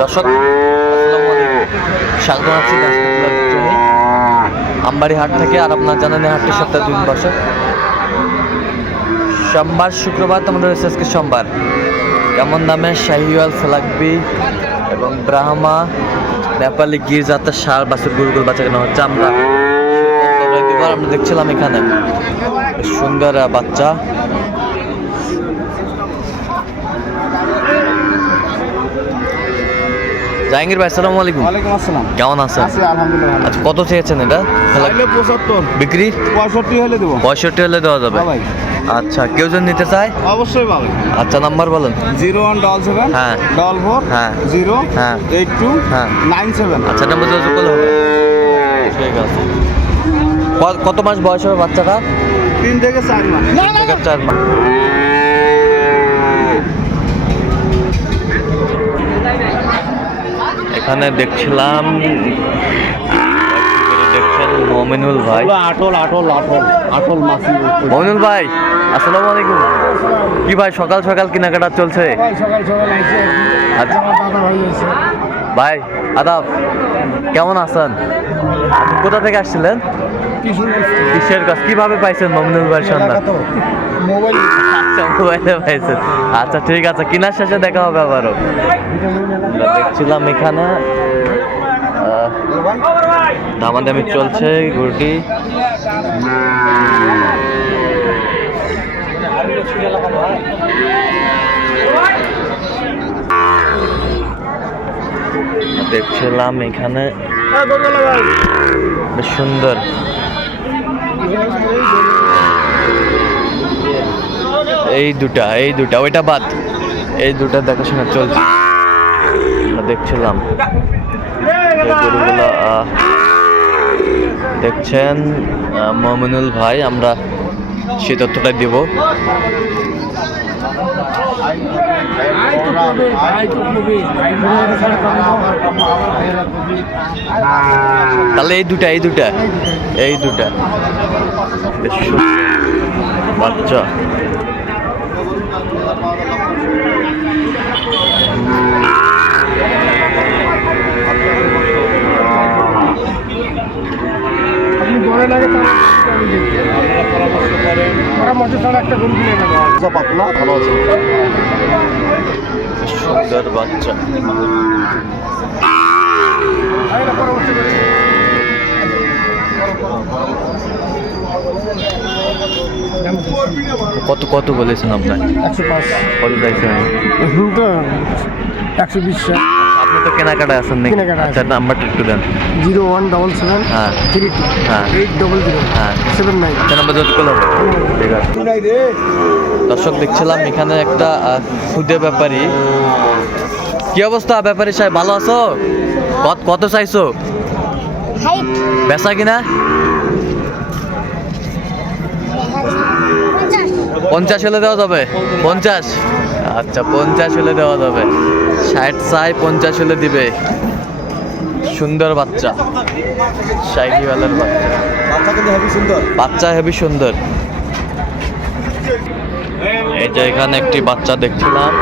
দর্শক স্বাগত আছি আমবাড়ি হাট থেকে আর আপনার জানেন হাটটি সপ্তাহে দুই বসে। সোমবার, শুক্রবার, তোমাদের রয়েছে আজকে সোমবার। কেমন দামে শাহিওয়াল ফ্লাগবি এবং ব্রাহ্মা, নেপালি গির জাতের সার বাছুর, গরুগুলো বাচ্চা কেনা হচ্ছে। আমরা আমরা দেখছিলাম এখানে। সুন্দর বাচ্চা। জাহাঙ্গীর ভাই আসসালামু আলাইকুম। ওয়ালাইকুম আসসালাম। কেমন আছেন? আছি আলহামদুলিল্লাহ আচ্ছা কত চেয়েছেন এটা? চাইলে পঁচাত্তর। বিক্রি? পঁয়ষট্টি হলে দেবো। পঁয়ষট্টি হলে দেওয়া যাবে। ভাই। আচ্ছা কেউ যদি নিতে চায়? অবশ্যই পাবে আচ্ছা নাম্বার বলেন। জিরো ওয়ান ডবল সেভেন হ্যাঁ। ডবল ফোর হ্যাঁ। জিরো হ্যাঁ। এইট টু হ্যাঁ। Nine seven. আচ্ছা নাম্বার যোগাযোগ করলে হবে। ঠিক আছে। কত মাস বয়স হবে বাচ্চাটা তিন থেকে চার মাস। চার মাস। এখানে দেখছিলাম দেখছেন মমিনুল ভাই। আটল আটল আটল আটল মাসি। মমিনুল ভাই আসসালামু আলাইকুম। কি ভাই সকাল সকাল কেনাকাটা চলছে? সকাল সকাল আচ্ছা। ভাই আদাব কেমন আছেন? কোথা থেকে আসছিলেন? কিসের কাজ? কীভাবে পাইছেন মমিনুল ভাই সন্ধান? মোবাইল। আচ্ছা মোবাইলে পাইছেন। আচ্ছা ঠিক আছে কিনার শেষে দেখা হবে আবারও। দেখছিলাম এখানে দামাদামি চলছে ঘুরটি দেখছিলাম এখানে। বেশ সুন্দর। এই দুটা এই দুটা, ওইটা বাদ। এই দুটা দেখাশোনা চলছে। দেখছিলাম। দেখছেন মমিনুল ভাই, আমরা সেই তথ্যটা দিব। তাহলে এই দুটা এই দুটা এই দুটা। বাচ্চা। পাতলা ভালো আছে সুন্দর বাচ্চা। কত কত বলেছেন আপনার? একশো পাঁচ। কত চাইছেন? তো একশো বিশ। আপনি তো কেনাকাটা আছেন নাকি? কেনাকাটা আচ্ছা নাম্বারটা একটু দেন। জিরো ওয়ান ডবল সেভেন হ্যাঁ। Three two. হ্যাঁ। Eight double zero. হ্যাঁ। Seven nine. আচ্ছা নাম্বার যোগ করলে ঠিক আছে। দর্শক দেখছিলাম এখানে একটা খুদে ব্যাপারী। কি অবস্থা ব্যাপারী সাহেব? ভালো আছো? কত কত চাইছো? বেচা কিনা? পঞ্চাশ হলে দেওয়া যাবে? পঞ্চাশ? আচ্ছা পঞ্চাশ হলে দেওয়া যাবে। ষাট চাই পঞ্চাশ হলে দিবে। সুন্দর বাচ্চা। সাইকিওয়ালার বাচ্চা। বাচ্চা হেভি সুন্দর। বাচ্চা হেবি সুন্দর। এই যে এখানে একটি বাচ্চা দেখছিলাম।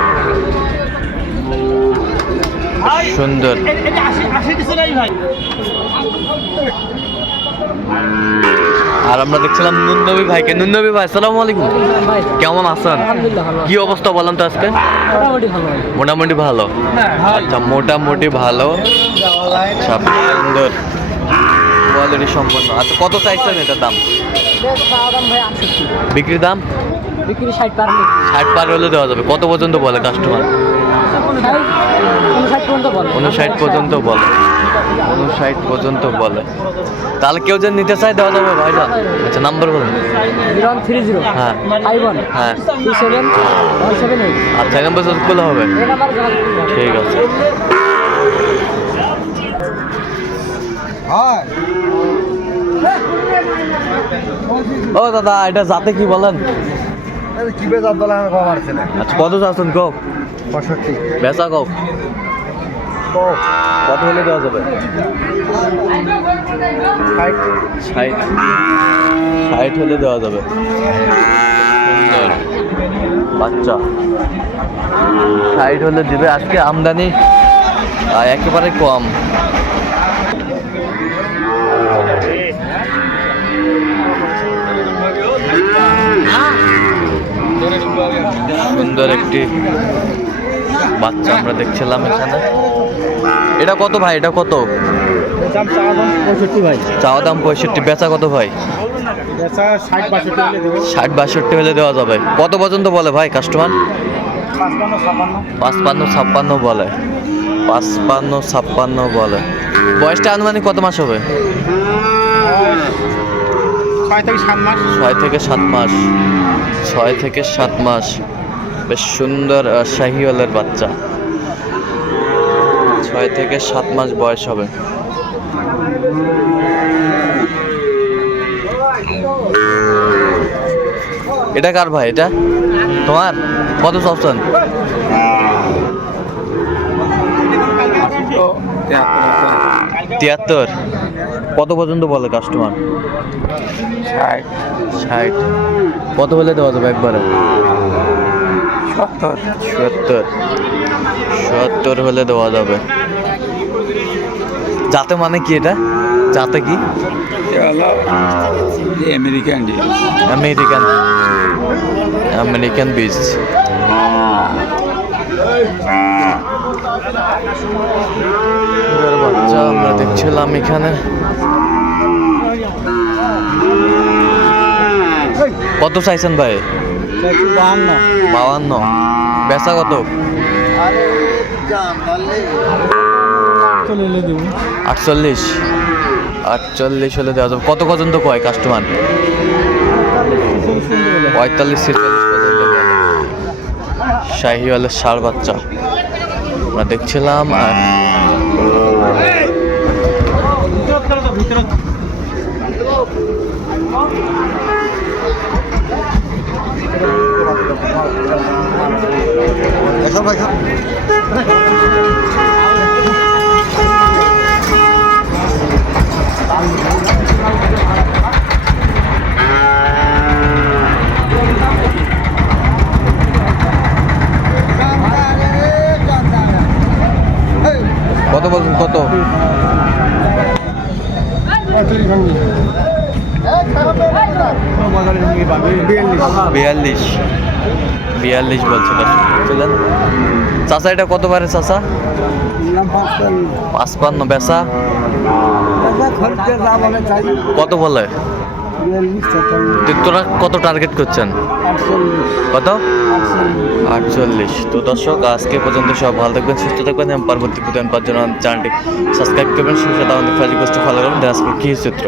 সুন্দর। আর আমরা দেখছিলাম নুননবী ভাইকে। নুননবী ভাই আসসালামু আলাইকুম। ভাই। কেমন আছেন? আলহামদুলিল্লাহ ভালো কি অবস্থা বলেন তো আজকে? মোটামুটি ভালো। ভালো। আচ্ছা মোটামুটি ভালো। আচ্ছা সুন্দর। কোয়ালিটি সম্পন্ন। আচ্ছা কত চাইছেন এটার দাম? বিক্রির দাম? বিক্রি ষাট পার ষাট পার হলে দেওয়া যাবে। কত পর্যন্ত বলে কাস্টমার ষাট পর্যন্ত বলে। উনষাট পর্যন্ত বলে। উনষাট পর্যন্ত বলে। তাহলে কেউ যদি নিতে চায় দেওয়া যাবে ভাইজান আচ্ছা নাম্বার বলুন। Zero three zero. হ্যাঁ। Five one. হ্যাঁ। Two seven. One seven eight. আচ্ছা এই নাম্বার করলে হবে ঠিক আছে। ও দাদা এটা যাতে কি বলেন? কম আসছে না। আচ্ছা কত চাচ্ছেন কো পঁয়ষট্টি। বেচা কো কত হলে দেওয়া যাবে? ষাট। হলে দেওয়া যাবে। বাচ্চা। ষাট হলে দিবে। আজকে আমদানি একেবারে কম। সুন্দর একটি বাচ্চা আমরা দেখছিলাম এখানে। এটা কত ভাই? এটা কত? চাওয়া দাম পঁয়ষট্টি, বেচা কত ভাই? ষাট, বাষট্টি হলে দেওয়া যাবে। কত পর্যন্ত বলে ভাই কাস্টমার পাঁচপান্ন, ছাপ্পান্ন বলে। পাঁচপান্ন, ছাপ্পান্ন বলে। বয়সটা আনুমানিক কত মাস হবে? ছয় থেকে সাত মাস। ছয় থেকে সাত মাস। বেশ সুন্দর শাহিওয়ালের বাচ্চা। ছয় থেকে সাত মাস বয়স হবে। এটা কার ভাই? এটা? তোমার? কত চাচ্ছেন তিয়াত্তর। কত পর্যন্ত বলে কাস্টমার ষাট। ষাট। কত বলে দেওয়া যাবে একবারে? সত্তর। সত্তর। সত্তর হলে দেওয়া যাবে। যাতে মানে কি এটা? যাতে কি? American American. আমেরিকান বীজ। বাচ্চা আমরা দেখছিলাম এখানে। কত চাইছেন ভাই? বাহান্ন। বাউান্ন বেচা কত? আটচল্লিশ। আটচল্লিশ হলে দেওয়া যাবে। কত পর্যন্ত কয় কাস্টমার? পঁয়তাল্লিশ, ছেচল্লিশ পর্যন্ত। শাহিওয়ালের ষাড় বাচ্চা। আমরা দেখছিলাম আর বিয়াল্লিশ। বিয়াল্লিশ। বলছে বুঝলেন চাচা এটা কত বারে চাচা পাঁচপান্ন। বেচা। কত বলে? তোরা কত টার্গেট করছেন? কত? আটচল্লিশ। তো দর্শক আজকে পর্যন্ত সব ভালো থাকবেন সুস্থ থাকবেন এবং পরবর্তী প্রতিদিন পাওয়ার জন্য চ্যানেলটি সাবস্ক্রাইব করবেন। সেই সাথে আমাদের ফেসবুক ফলো করবেন। দিনাজপুর কি চিত্র